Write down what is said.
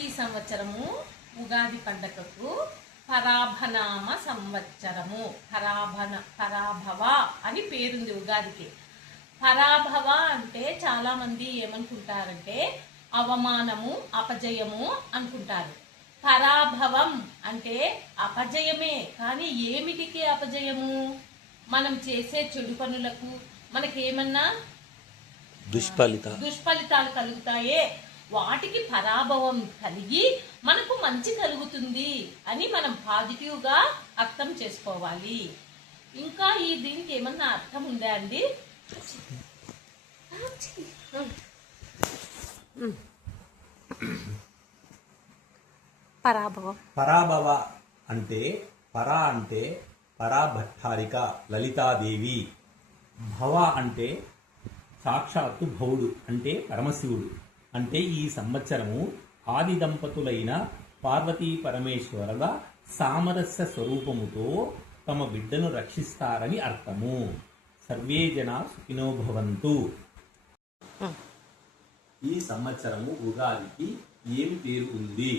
ఈ సంవత్సరము ఉగాది పండగకు పరాభనామ సంవత్సరము. పరాభవ అని పేరుంది ఉగాదికి. పరాభవ అంటే చాలా మంది ఏమనుకుంటారంటే అవమానము, అపజయము అనుకుంటారు. పరాభవం అంటే అపజయమే, కానీ ఏమిటికి అపజయము? మనం చేసే చెడు పనులకు మనకేమన్నా దుష్ఫలితాలు కలుగుతాయే, వాటికి పరాభవం కలిగి మనకు మంచి కలుగుతుంది అని మనం పాజిటివ్గా అర్థం చేసుకోవాలి. ఇంకా దీనికి ఏమన్నా అర్థం ఉందా అండి? పరాభవ అంటే పరాభట్టారిక లలితాదేవి. భవ అంటే సాక్షాత్తు భవుడు అంటే పరమశివుడు. అంటే ఈ సంవత్సరము ఆది దంపతులైన పార్వతీ పరమేశ్వరుల సామరస్య స్వరూపముతో తమ బిడ్డను రక్షిస్తారని అర్థము. సర్వే జనా సుఖినో భవంతు. ఈ సంవత్సరము ఉగాదికి ఏం పేరు ఉంది?